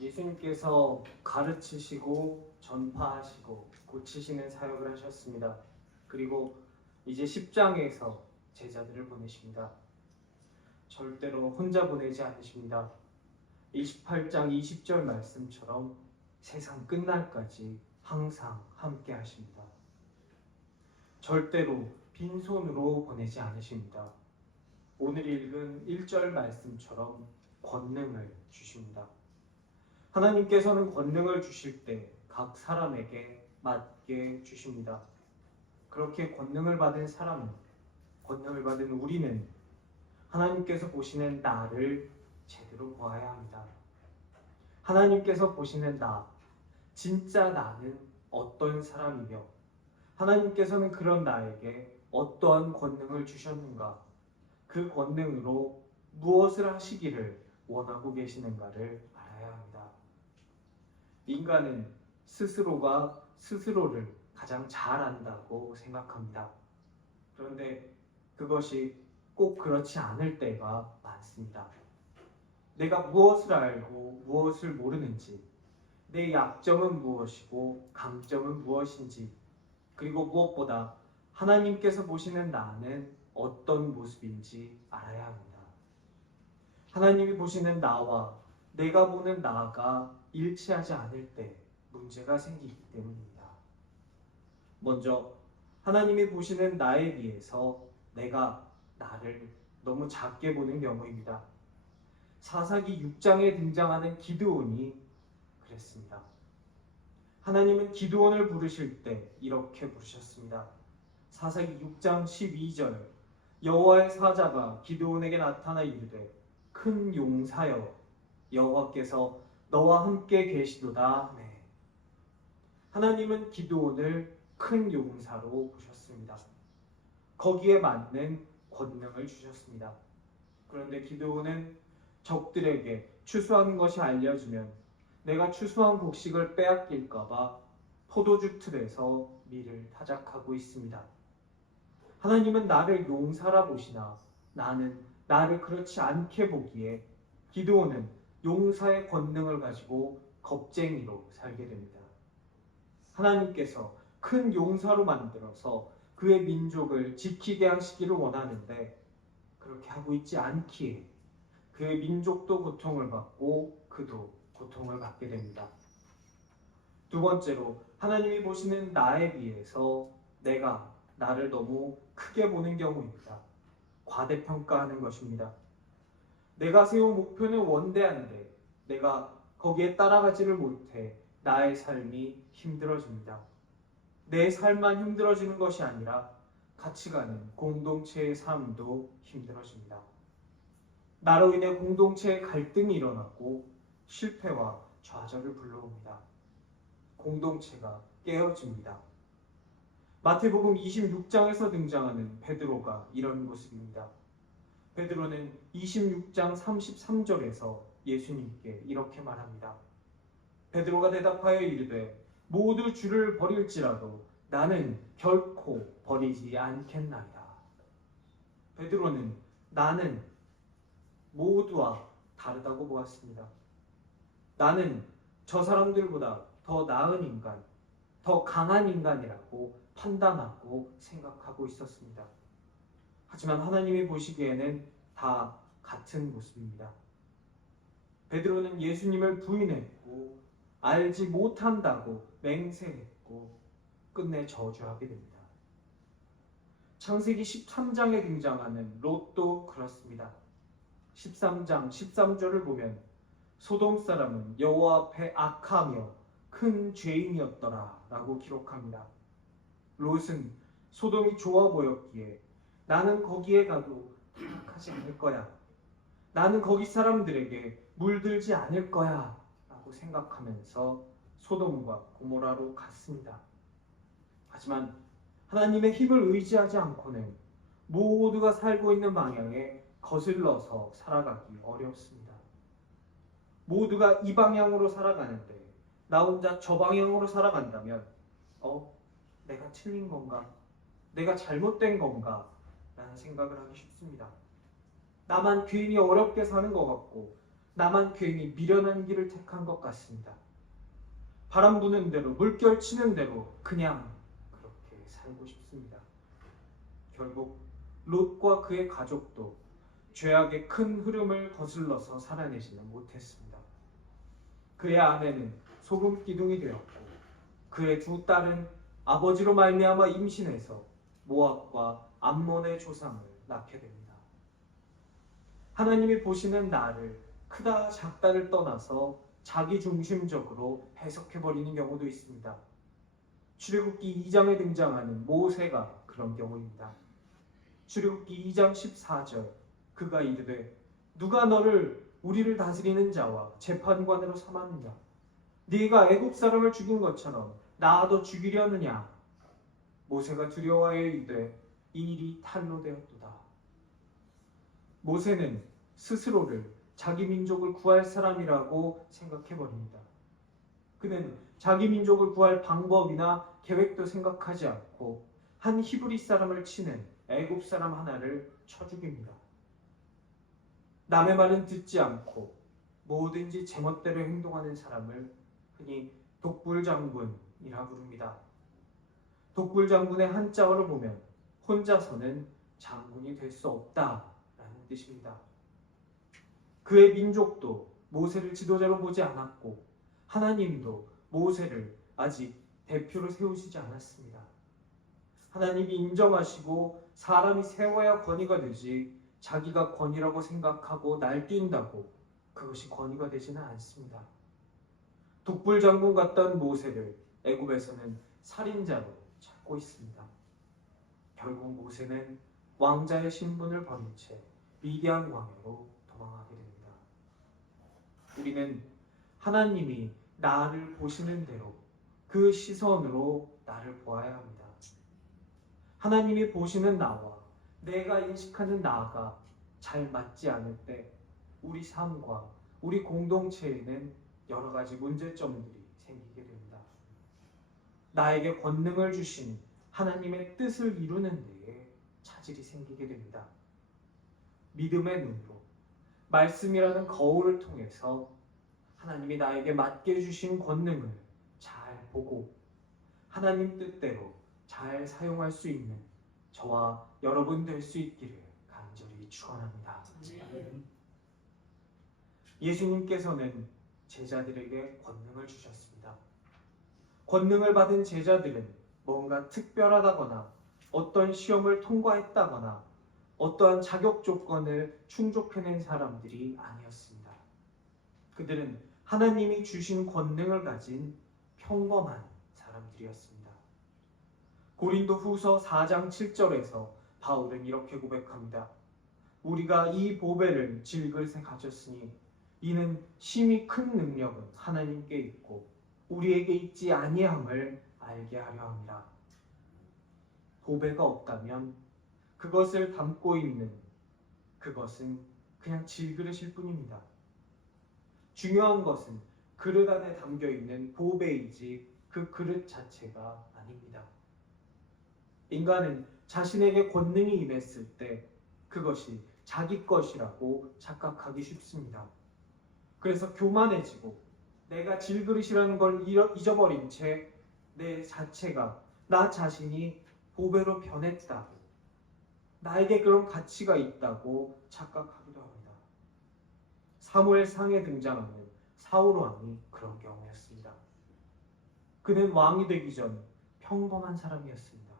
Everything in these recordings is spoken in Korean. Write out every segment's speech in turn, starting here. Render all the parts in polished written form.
예수님께서 가르치시고 전파하시고 고치시는 사역을 하셨습니다. 그리고 이제 10장에서 제자들을 보내십니다. 절대로 혼자 보내지 않으십니다. 28장 20절 말씀처럼 세상 끝날까지 항상 함께 하십니다. 절대로 빈손으로 보내지 않으십니다. 오늘 읽은 1절 말씀처럼 권능을 주십니다. 하나님께서는 권능을 주실 때 각 사람에게 맞게 주십니다. 그렇게 권능을 받은 사람은, 권능을 받은 우리는 하나님께서 보시는 나를 제대로 보아야 합니다. 하나님께서 보시는 나, 진짜 나는 어떤 사람이며 하나님께서는 그런 나에게 어떠한 권능을 주셨는가, 그 권능으로 무엇을 하시기를 원하고 계시는가를 알아야 합니다. 인간은 스스로가 스스로를 가장 잘 안다고 생각합니다. 그런데 그것이 꼭 그렇지 않을 때가 많습니다. 내가 무엇을 알고 무엇을 모르는지, 내 약점은 무엇이고 강점은 무엇인지, 그리고 무엇보다 하나님께서 보시는 나는 어떤 모습인지 알아야 합니다. 하나님이 보시는 나와 내가 보는 나가 일치하지 않을 때 문제가 생기기 때문입니다. 먼저 하나님이 보시는 나에 비해서 내가 나를 너무 작게 보는 경우입니다. 사사기 6장에 등장하는 기드온이 그랬습니다. 하나님은 기드온을 부르실 때 이렇게 부르셨습니다. 사사기 6장 12절, 여호와의 사자가 기드온에게 나타나 이르되 큰 용사여, 여호와께서 너와 함께 계시도다. 네. 하나님은 기드온을 큰 용사로 보셨습니다. 거기에 맞는 권능을 주셨습니다. 그런데 기드온은 적들에게 추수한 것이 알려지면 내가 추수한 곡식을 빼앗길까봐 포도주 틀에서 밀을 타작하고 있습니다. 하나님은 나를 용사라 보시나 나는 나를 그렇지 않게 보기에 기드온은 용사의 권능을 가지고 겁쟁이로 살게 됩니다. 하나님께서 큰 용사로 만들어서 그의 민족을 지키게 하시기를 원하는데 그렇게 하고 있지 않기에 그의 민족도 고통을 받고 그도 고통을 받게 됩니다. 두 번째로, 하나님이 보시는 나에 비해서 내가 나를 너무 크게 보는 경우입니다. 과대평가하는 것입니다. 내가 세운 목표는 원대한데 내가 거기에 따라가지를 못해 나의 삶이 힘들어집니다. 내 삶만 힘들어지는 것이 아니라 같이 가는 공동체의 삶도 힘들어집니다. 나로 인해 공동체의 갈등이 일어나고 실패와 좌절을 불러옵니다. 공동체가 깨어집니다. 마태복음 26장에서 등장하는 베드로가 이런 모습입니다. 베드로는 26장 33절에서 예수님께 이렇게 말합니다. 베드로가 대답하여 이르되 모두 주를 버릴지라도 나는 결코 버리지 않겠나이다. 베드로는 나는 모두와 다르다고 보았습니다. 나는 저 사람들보다 더 나은 인간, 더 강한 인간이라고 판단하고 생각하고 있었습니다. 하지만 하나님이 보시기에는 다 같은 모습입니다. 베드로는 예수님을 부인했고 알지 못한다고 맹세했고 끝내 저주하게 됩니다. 창세기 13장에 등장하는 롯도 그렇습니다. 13장 13절을 보면 소돔 사람은 여호와 앞에 악하며 큰 죄인이었더라 라고 기록합니다. 롯은 소돔이 좋아 보였기에 나는 거기에 가도 타락하지 않을 거야, 나는 거기 사람들에게 물들지 않을 거야 라고 생각하면서 소돔과 고모라로 갔습니다. 하지만 하나님의 힘을 의지하지 않고는 모두가 살고 있는 방향에 거슬러서 살아가기 어렵습니다. 모두가 이 방향으로 살아가는데 나 혼자 저 방향으로 살아간다면 내가 틀린 건가? 내가 잘못된 건가? 라는 생각을 하기 쉽습니다. 나만 괜히 어렵게 사는 것 같고 나만 괜히 미련한 길을 택한 것 같습니다. 바람 부는 대로, 물결 치는 대로 그냥 그렇게 살고 싶습니다. 결국 롯과 그의 가족도 죄악의 큰 흐름을 거슬러서 살아내지는 못했습니다. 그의 아내는 소금 기둥이 되었고 그의 두 딸은 아버지로 말미암아 임신해서 모압과 암몬의 조상을 낳게 됩니다. 하나님이 보시는 나를 크다 작다를 떠나서 자기 중심적으로 해석해버리는 경우도 있습니다. 출애굽기 2장에 등장하는 모세가 그런 경우입니다. 출애굽기 2장 14절 그가 이르되 누가 너를 우리를 다스리는 자와 재판관으로 삼았느냐 네가 애굽 사람을 죽인 것처럼 나도 죽이려느냐 모세가 두려워하여 이르되 이 일이 탈로 되었도다. 모세는 스스로를 자기 민족을 구할 사람이라고 생각해버립니다. 그는 자기 민족을 구할 방법이나 계획도 생각하지 않고 한 히브리 사람을 치는 애굽 사람 하나를 쳐 죽입니다. 남의 말은 듣지 않고 뭐든지 제멋대로 행동하는 사람을 흔히 독불장군이라 부릅니다. 독불장군의 한자어를 보면 혼자서는 장군이 될 수 없다라는 뜻입니다. 그의 민족도 모세를 지도자로 보지 않았고 하나님도 모세를 아직 대표로 세우시지 않았습니다. 하나님이 인정하시고 사람이 세워야 권위가 되지 자기가 권위라고 생각하고 날뛴다고 그것이 권위가 되지는 않습니다. 독불장군 같던 모세를 애굽에서는 살인자로 찾고 있습니다. 결국 모세는 왕자의 신분을 버린 채 미디안 광야로 도망하게 됩니다. 우리는 하나님이 나를 보시는 대로 그 시선으로 나를 보아야 합니다. 하나님이 보시는 나와 내가 인식하는 나가 잘 맞지 않을 때 우리 삶과 우리 공동체에는 여러 가지 문제점들이 생기게 됩니다. 나에게 권능을 주신 하나님의 뜻을 이루는 데에 차질이 생기게 됩니다. 믿음의 눈으로 말씀이라는 거울을 통해서 하나님이 나에게 맡겨 주신 권능을 잘 보고 하나님 뜻대로 잘 사용할 수 있는 저와 여러분 될 수 있기를 간절히 축원합니다. 예수님께서는 제자들에게 권능을 주셨습니다. 권능을 받은 제자들은 뭔가 특별하다거나 어떤 시험을 통과했다거나 어떠한 자격 조건을 충족해낸 사람들이 아니었습니다. 그들은 하나님이 주신 권능을 가진 평범한 사람들이었습니다. 고린도 후서 4장 7절에서 바울은 이렇게 고백합니다. 우리가 이 보배를 질그릇에 가졌으니 이는 심히 큰 능력은 하나님께 있고 우리에게 있지 아니함을 알게 하려 함이라. 보배가 없다면 그것을 담고 있는 그것은 그냥 질그릇일 뿐입니다. 중요한 것은 그릇 안에 담겨 있는 보배이지 그 그릇 자체가 아닙니다. 인간은 자신에게 권능이 임했을 때 그것이 자기 것이라고 착각하기 쉽습니다. 그래서 교만해지고 내가 질그릇이라는 걸 잊어버린 채 내 자체가 나 자신이 보배로 변했다고 나에게 그런 가치가 있다고 착각하기도 합니다. 사무엘상에 등장하는 사울 왕이 그런 경우였습니다. 그는 왕이 되기 전 평범한 사람이었습니다.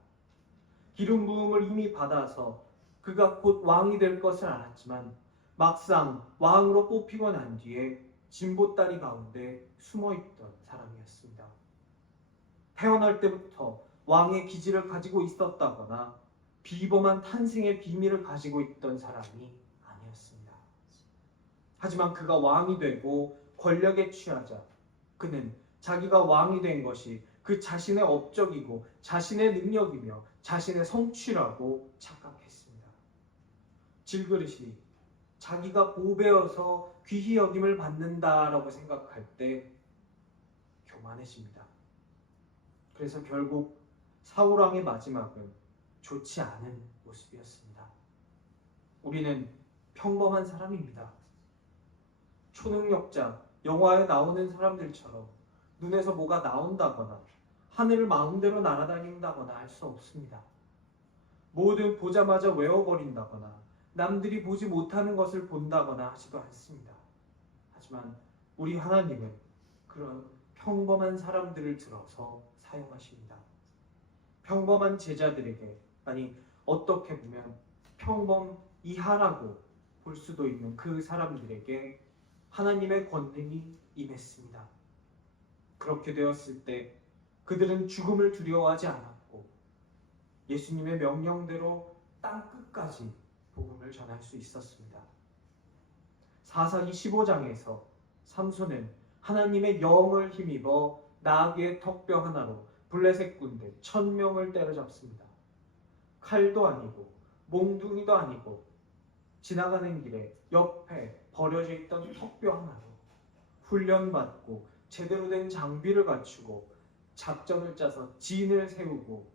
기름 부음을 이미 받아서 그가 곧 왕이 될 것을 알았지만 막상 왕으로 뽑히고 난 뒤에 진보다리 가운데 숨어있던 사람이었습니다. 태어날 때부터 왕의 기질을 가지고 있었다거나 비범한 탄생의 비밀을 가지고 있던 사람이 아니었습니다. 하지만 그가 왕이 되고 권력에 취하자 그는 자기가 왕이 된 것이 그 자신의 업적이고 자신의 능력이며 자신의 성취라고 착각했습니다. 질그릇이 자기가 보배여서 귀히 여김을 받는다라고 생각할 때 교만해집니다. 그래서 결국 사울 왕의 마지막은 좋지 않은 모습이었습니다. 우리는 평범한 사람입니다. 초능력자, 영화에 나오는 사람들처럼 눈에서 뭐가 나온다거나 하늘을 마음대로 날아다닌다거나 할 수 없습니다. 뭐든 보자마자 외워버린다거나 남들이 보지 못하는 것을 본다거나 하지도 않습니다. 하지만 우리 하나님은 그런 평범한 사람들을 들어서 사용하십니다. 평범한 제자들에게, 아니 어떻게 보면 평범 이하라고 볼 수도 있는 그 사람들에게 하나님의 권능이 임했습니다. 그렇게 되었을 때 그들은 죽음을 두려워하지 않았고 예수님의 명령대로 땅 끝까지 복음을 전할 수 있었습니다. 사사기 15장에서 삼손은 하나님의 영을 힘입어 나귀의 턱뼈 하나로 블레셋 군대 1000명을 때려잡습니다. 칼도 아니고 몽둥이도 아니고 지나가는 길에 옆에 버려져 있던 턱뼈 하나로 훈련받고 제대로 된 장비를 갖추고 작전을 짜서 진을 세우고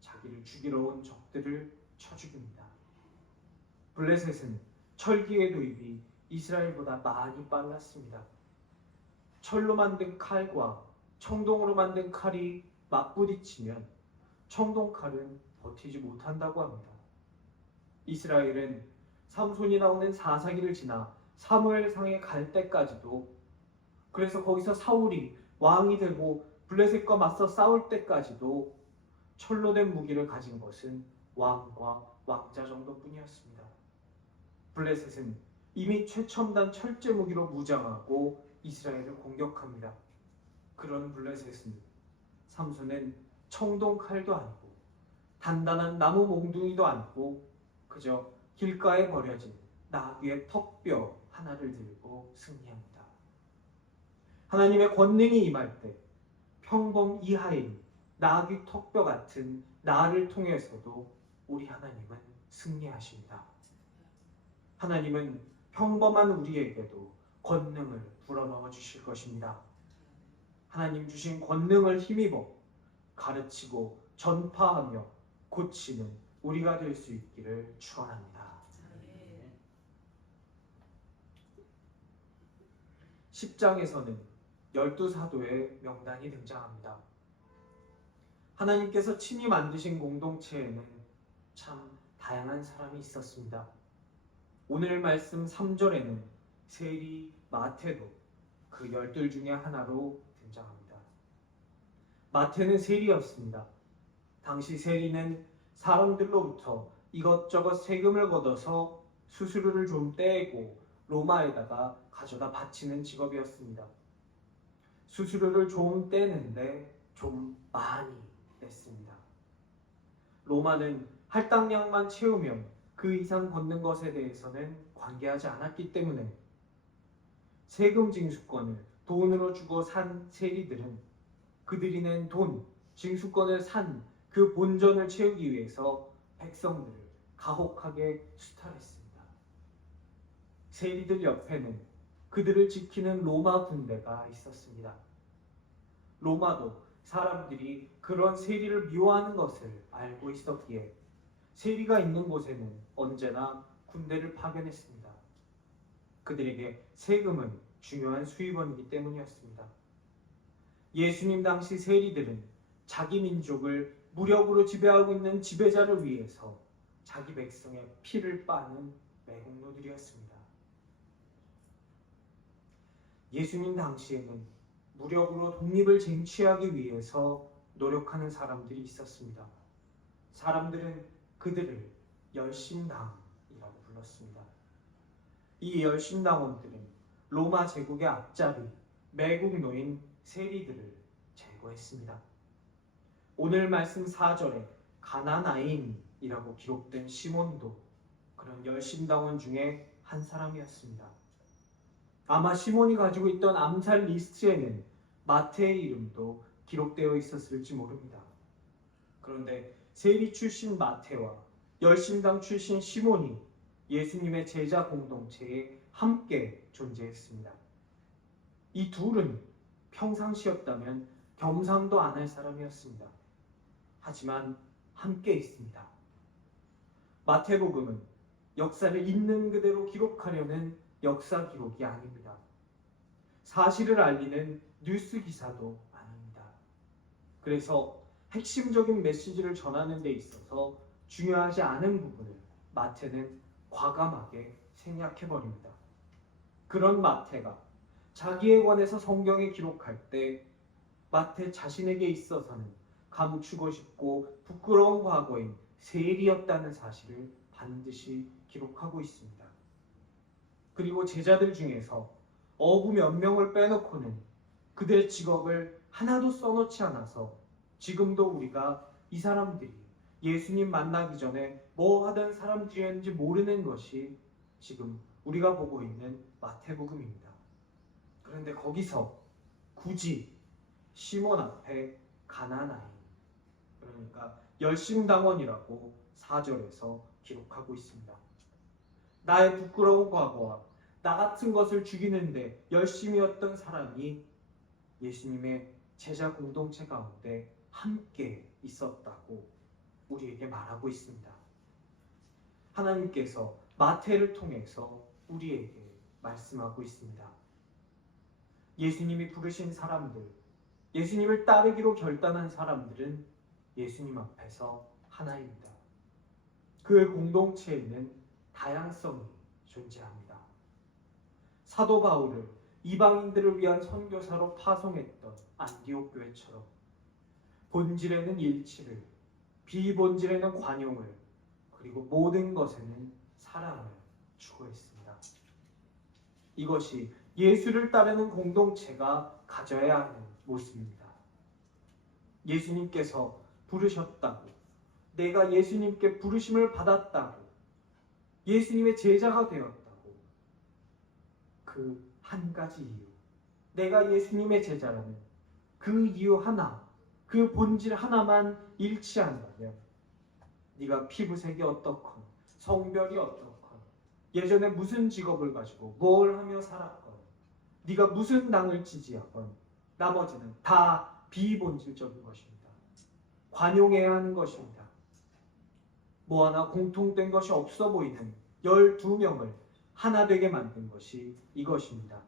자기를 죽이러 온 적들을 쳐 죽입니다. 블레셋은 철기의 도입이 이스라엘보다 많이 빨랐습니다. 철로 만든 칼과 청동으로 만든 칼이 맞부딪히면 청동칼은 버티지 못한다고 합니다. 이스라엘은 삼손이 나오는 사사기를 지나 사무엘상에 갈 때까지도, 그래서 거기서 사울이 왕이 되고 블레셋과 맞서 싸울 때까지도 철로 된 무기를 가진 것은 왕과 왕자 정도뿐이었습니다. 블레셋은 이미 최첨단 철제 무기로 무장하고 이스라엘을 공격합니다. 그런 블레셋은 삼손은 청동칼도 아니고 단단한 나무 몽둥이도 아니고 그저 길가에 버려진 나귀의 턱뼈 하나를 들고 승리합니다. 하나님의 권능이 임할 때 평범 이하인 나귀 턱뼈 같은 나를 통해서도 우리 하나님은 승리하십니다. 하나님은 평범한 우리에게도 권능을 불어넣어 주실 것입니다. 하나님 주신 권능을 힘입어 가르치고 전파하며 고치는 우리가 될 수 있기를 축원합니다. 10장에서는 12사도의 명단이 등장합니다. 하나님께서 친히 만드신 공동체에는 참 다양한 사람이 있었습니다. 오늘 말씀 3절에는 세리 마태도 그 12 중에 하나로 등장합니다. 마태는 세리였습니다. 당시 세리는 사람들로부터 이것저것 세금을 걷어서 수수료를 좀 떼고 로마에다가 가져다 바치는 직업이었습니다. 수수료를 좀 떼는데 좀 많이 냈습니다. 로마는 할당량만 채우면 그 이상 걷는 것에 대해서는 관계하지 않았기 때문에 세금 징수권을 돈으로 주고 산 세리들은 그들이 낸 돈, 징수권을 산 그 본전을 채우기 위해서 백성들을 가혹하게 수탈했습니다. 세리들 옆에는 그들을 지키는 로마 군대가 있었습니다. 로마도 사람들이 그런 세리를 미워하는 것을 알고 있었기에 세리가 있는 곳에는 언제나 군대를 파견했습니다. 그들에게 세금은 중요한 수입원이기 때문이었습니다. 예수님 당시 세리들은 자기 민족을 무력으로 지배하고 있는 지배자를 위해서 자기 백성의 피를 빠는 매국노들이었습니다. 예수님 당시에는 무력으로 독립을 쟁취하기 위해서 노력하는 사람들이 있었습니다. 사람들은 그들을 열심당이라고 불렀습니다. 이 열심당원들은 로마 제국의 앞잡이 매국노인 세리들을 제거했습니다. 오늘 말씀 4절에 가나나인이라고 기록된 시몬도 그런 열심당원 중에 한 사람이었습니다. 아마 시몬이 가지고 있던 암살 리스트에는 마태의 이름도 기록되어 있었을지 모릅니다. 그런데 세리 출신 마태와 열심당 출신 시몬이 예수님의 제자 공동체에 함께 존재했습니다. 이 둘은 평상시였다면 겸상도 안 할 사람이었습니다. 하지만 함께 있습니다. 마태복음은 역사를 있는 그대로 기록하려는 역사 기록이 아닙니다. 사실을 알리는 뉴스 기사도 아닙니다. 그래서 핵심적인 메시지를 전하는 데 있어서 중요하지 않은 부분을 마태는 과감하게 생략해버립니다. 그런 마태가 자기에 관해서 성경에 기록할 때 마태 자신에게 있어서는 감추고 싶고 부끄러운 과거인 세일이었다는 사실을 반드시 기록하고 있습니다. 그리고 제자들 중에서 어부 몇 명을 빼놓고는 그들의 직업을 하나도 써놓지 않아서 지금도 우리가 이 사람들이 예수님 만나기 전에 뭐 하던 사람들이었는지 모르는 것이 지금 우리가 보고 있는 마태복음입니다. 그런데 거기서 굳이 시몬 앞에 가난아이, 그러니까 열심당원이라고 4절에서 기록하고 있습니다. 나의 부끄러운 과거와 나 같은 것을 죽이는데 열심이었던 사람이 예수님의 제자 공동체 가운데 함께 있었다고 우리에게 말하고 있습니다. 하나님께서 마태를 통해서 우리에게 말씀하고 있습니다. 예수님이 부르신 사람들, 예수님을 따르기로 결단한 사람들은 예수님 앞에서 하나입니다. 그의 공동체에는 다양성이 존재합니다. 사도 바울을 이방인들을 위한 선교사로 파송했던 안디옥 교회처럼 본질에는 일치를, 비본질에는 관용을, 그리고 모든 것에는 사랑을 추구했습니다. 이것이 예수를 따르는 공동체가 가져야 하는 모습입니다. 예수님께서 부르셨다고, 내가 예수님께 부르심을 받았다고, 예수님의 제자가 되었다고, 그 한 가지 이유, 내가 예수님의 제자라는 그 이유 하나, 그 본질 하나만 일치한다면 네가 피부색이 어떻건, 성별이 어떻건, 예전에 무슨 직업을 가지고 뭘 하며 살았건, 네가 무슨 당을 지지하건 나머지는 다 비본질적인 것입니다. 관용해야 하는 것입니다. 뭐 하나 공통된 것이 없어 보이는 12명을 하나 되게 만든 것이 이것입니다.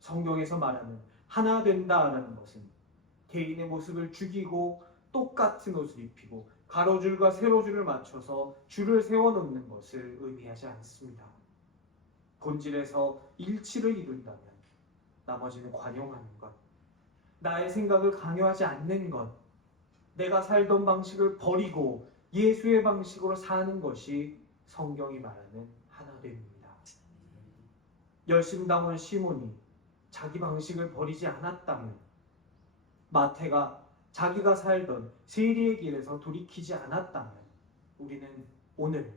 성경에서 말하는 하나 된다라는 것은 개인의 모습을 죽이고 똑같은 옷을 입히고 가로줄과 세로줄을 맞춰서 줄을 세워놓는 것을 의미하지 않습니다. 본질에서 일치를 이룬다면 나머지는 관용하는 것, 나의 생각을 강요하지 않는 것, 내가 살던 방식을 버리고 예수의 방식으로 사는 것이 성경이 말하는 하나됨입니다. 열심당원 시몬이 자기 방식을 버리지 않았다면, 마태가 자기가 살던 세리의 길에서 돌이키지 않았다면 우리는 오늘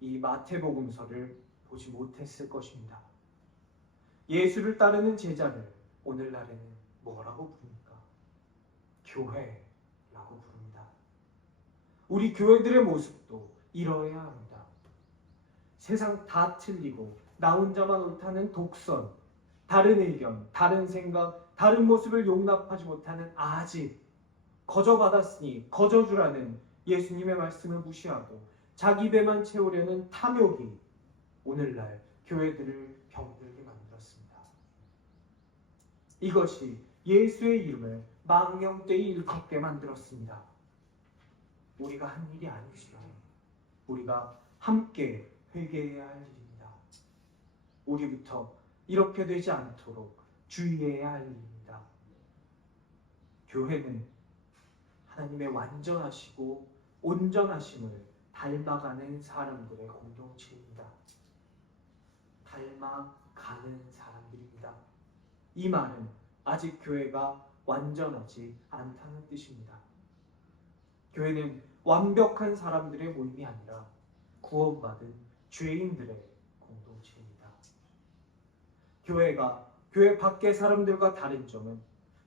이 마태복음서를 보지 못했을 것입니다. 예수를 따르는 제자를 오늘날에는 뭐라고 부릅니까? 교회라고 부릅니다. 우리 교회들의 모습도 이러해야 합니다. 세상 다 틀리고 나 혼자만 옳다는 독선, 다른 의견, 다른 생각, 다른 모습을 용납하지 못하는 아집, 거저받았으니 거저주라는 예수님의 말씀을 무시하고 자기 배만 채우려는 탐욕이 오늘날 교회들을 병들게 만들었습니다. 이것이 예수의 이름을 망령되이 일컫게 만들었습니다. 우리가 한 일이 아니시라. 우리가 함께 회개해야 할 일입니다. 우리부터 이렇게 되지 않도록 주의해야 할 일입니다. 교회는 하나님의 완전하시고 온전하심을 닮아가는 사람들의 공동체입니다. 닮아가는 사람들입니다. 이 말은 아직 교회가 완전하지 않다는 뜻입니다. 교회는 완벽한 사람들의 모임이 아니라 구원받은 죄인들의 공동체입니다. 교회가 교회 밖의 사람들과 다른 점은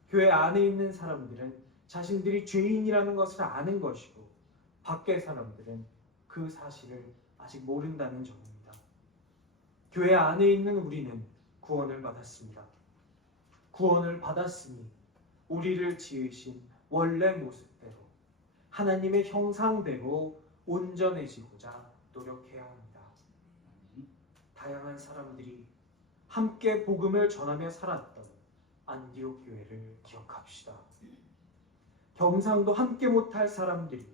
교회 안에 있는 사람들은 자신들이 죄인이라는 것을 아는 것이고 밖의 사람들은 그 사실을 아직 모른다는 점입니다. 교회 안에 있는 우리는 구원을 받았습니다. 구원을 받았으니 우리를 지으신 원래 모습대로 하나님의 형상대로 온전해지고자 노력해야 합니다. 다양한 사람들이 함께 복음을 전하며 살았던 안디옥 교회를 기억합시다. 경상도 함께 못할 사람들이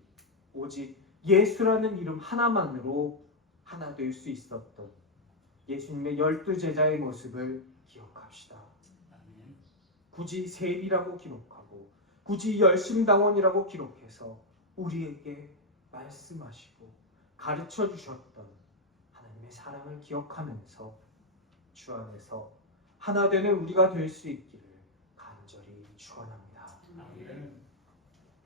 오직 예수라는 이름 하나만으로 하나 될 수 있었던 예수님의 12제자의 모습을 기억합시다. 굳이 세리라고 기록하고 굳이 열심당원이라고 기록해서 우리에게 말씀하시고 가르쳐 주셨던 하나님의 사랑을 기억하면서 주 안에서 하나 되는 우리가 될 수 있기를 간절히 축원합니다.